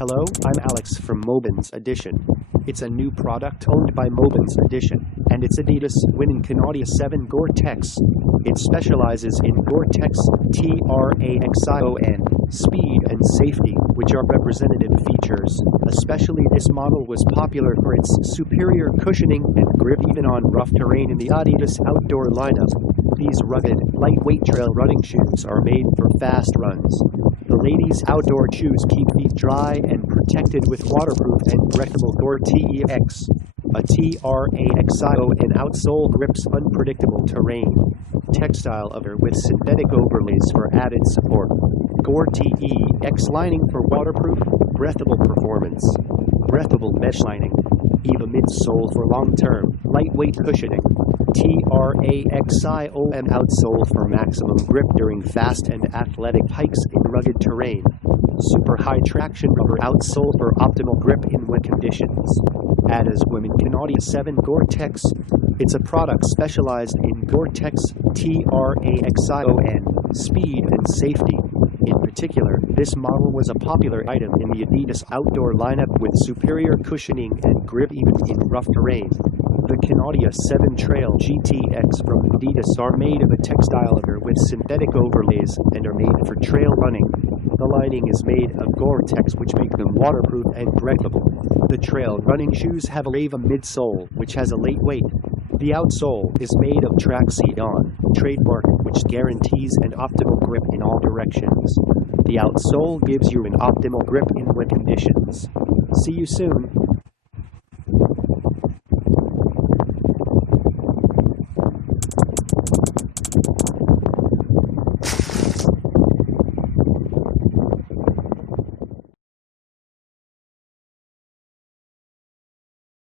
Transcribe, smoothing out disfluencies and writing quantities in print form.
Hello, I'm Alex from MovinsEdition. It's a new product owned by MovinsEdition, and it's Adidas Women Kanadia 7 Gore-Tex. It specializes in Gore-Tex, Traxion, speed and safety, which are representative features. Especially this model was popular for its superior cushioning and grip even on rough terrain in the Adidas outdoor lineup. These rugged, lightweight trail running shoes are made for fast runs. The ladies' outdoor shoes keep feet dry and protected with waterproof and breathable Gore-Tex. A Traxion outsole grips unpredictable terrain. Textile upper with synthetic overlays for added support. Gore-Tex lining for waterproof, breathable performance. Breathable mesh lining. EVA midsole for long-term, lightweight cushioning. Traxion outsole for maximum grip during fast and athletic hikes in rugged terrain. Super high traction rubber outsole for optimal grip in wet conditions. Adidas Women Kanadia 7 Gore-Tex. It's a product specialized in Gore-Tex, Traxion, speed and safety. In particular, this model was a popular item in the Adidas outdoor lineup with superior cushioning and grip even in rough terrain. The Kanadia 7 Trail GTX from Adidas are made of a textile upper with synthetic overlays and are made for trail running. The lining is made of Gore-Tex, which make them waterproof and breathable. The trail running shoes have a EVA midsole, which has a light weight. The outsole is made of Traxion, trademark, which guarantees an optimal grip in all directions. The outsole gives you an optimal grip in wet conditions. See you soon.